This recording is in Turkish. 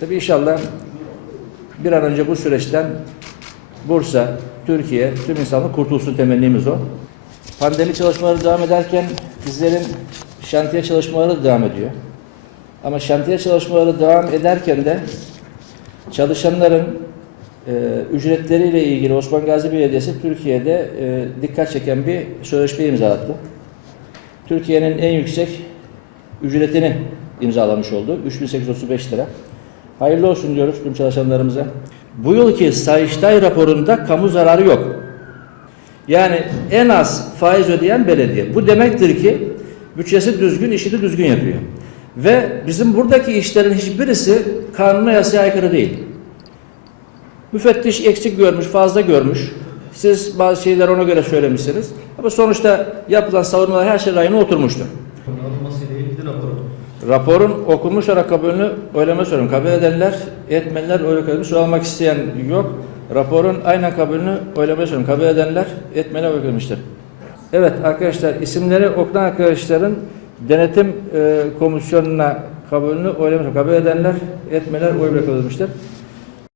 Tabii inşallah bir an önce bu süreçten Bursa, Türkiye, tüm insanlık kurtulsun temennimiz o. Pandemi çalışmaları devam ederken bizlerin şantiye çalışmaları da devam ediyor. Ama şantiye çalışmaları devam ederken de çalışanların e, ücretleriyle ilgili Osman Gazi Belediyesi Türkiye'de e, dikkat çeken bir sözleşme imzalattı. Türkiye'nin en yüksek ücretini imzalamış oldu. 3835 lira. Hayırlı olsun diyoruz tüm çalışanlarımıza. Bu yılki Sayıştay raporunda kamu zararı yok. Yani en az faiz ödeyen belediye. Bu demektir ki bütçesi düzgün, işini düzgün yapıyor. Ve bizim buradaki işlerin hiçbirisi kanuna yasaya aykırı değil. Müfettiş eksik görmüş, fazla görmüş. Siz bazı şeyler ona göre söylemişsiniz. Ama sonuçta yapılan savunmalar her şey rayına oturmuştur. İlgili raporu. Raporun okunmuş olarak kabulünü oylama soruyorum. Kabul edenler, etmeyenler oy kabulünü soru almak isteyen yok. Raporun aynen kabulünü oylamaya soruyorum. Kabul edenler, etmeyenler oy kabulmüştür. Evet arkadaşlar isimleri okunan arkadaşların denetim e, komisyonuna kabulünü oylama soruyorum. Kabul edenler, etmeyenler oy kabulmüştür.